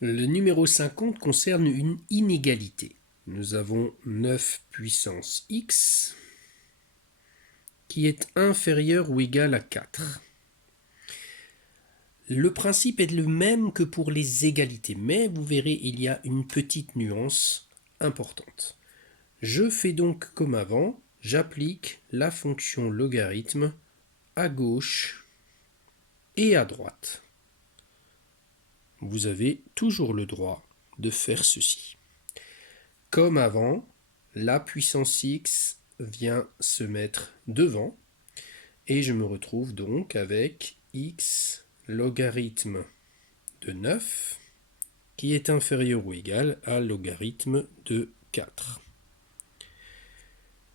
Le numéro 50 concerne une inégalité. Nous avons 9 puissance x qui est inférieur ou égal à 4. Le principe est le même que pour les égalités, mais vous verrez, il y a une petite nuance importante. Je fais donc comme avant, j'applique la fonction logarithme à gauche et à droite. Vous avez toujours le droit de faire ceci. Comme avant, la puissance x vient se mettre devant et je me retrouve donc avec x logarithme de 9 qui est inférieur ou égal à logarithme de 4.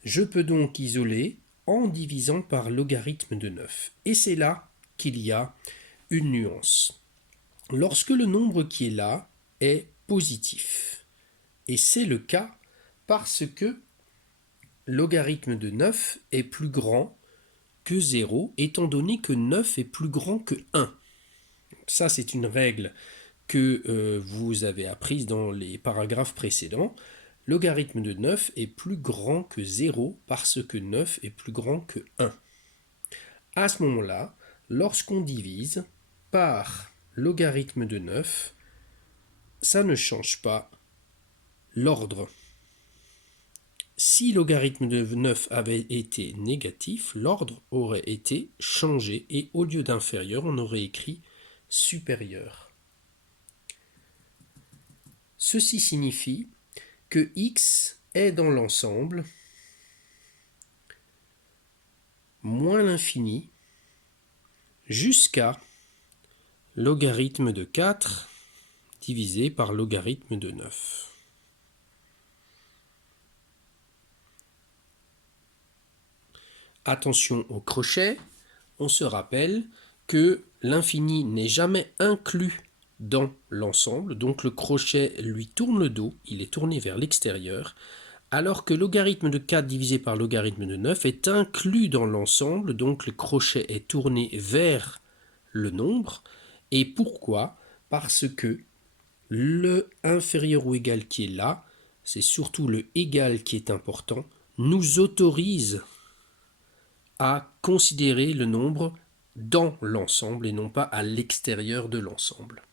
Je peux donc isoler en divisant par logarithme de 9. Et c'est là qu'il y a une nuance. Lorsque le nombre qui est là est positif, et c'est le cas parce que logarithme de 9 est plus grand que 0, étant donné que 9 est plus grand que 1. Ça, c'est une règle que vous avez apprise dans les paragraphes précédents. Logarithme de 9 est plus grand que 0 parce que 9 est plus grand que 1. À ce moment-là, lorsqu'on divise par logarithme de 9, ça ne change pas l'ordre. Si logarithme de 9 avait été négatif, l'ordre aurait été changé et au lieu d'inférieur, on aurait écrit supérieur. Ceci signifie que x est dans l'ensemble moins l'infini jusqu'à logarithme de 4 divisé par logarithme de 9. Attention au crochet, on se rappelle que l'infini n'est jamais inclus dans l'ensemble, donc le crochet lui tourne le dos, il est tourné vers l'extérieur, alors que logarithme de 4 divisé par logarithme de 9 est inclus dans l'ensemble, donc le crochet est tourné vers le nombre. Et pourquoi? Parce que le inférieur ou égal qui est là, c'est surtout le égal qui est important, nous autorise à considérer le nombre dans l'ensemble et non pas à l'extérieur de l'ensemble.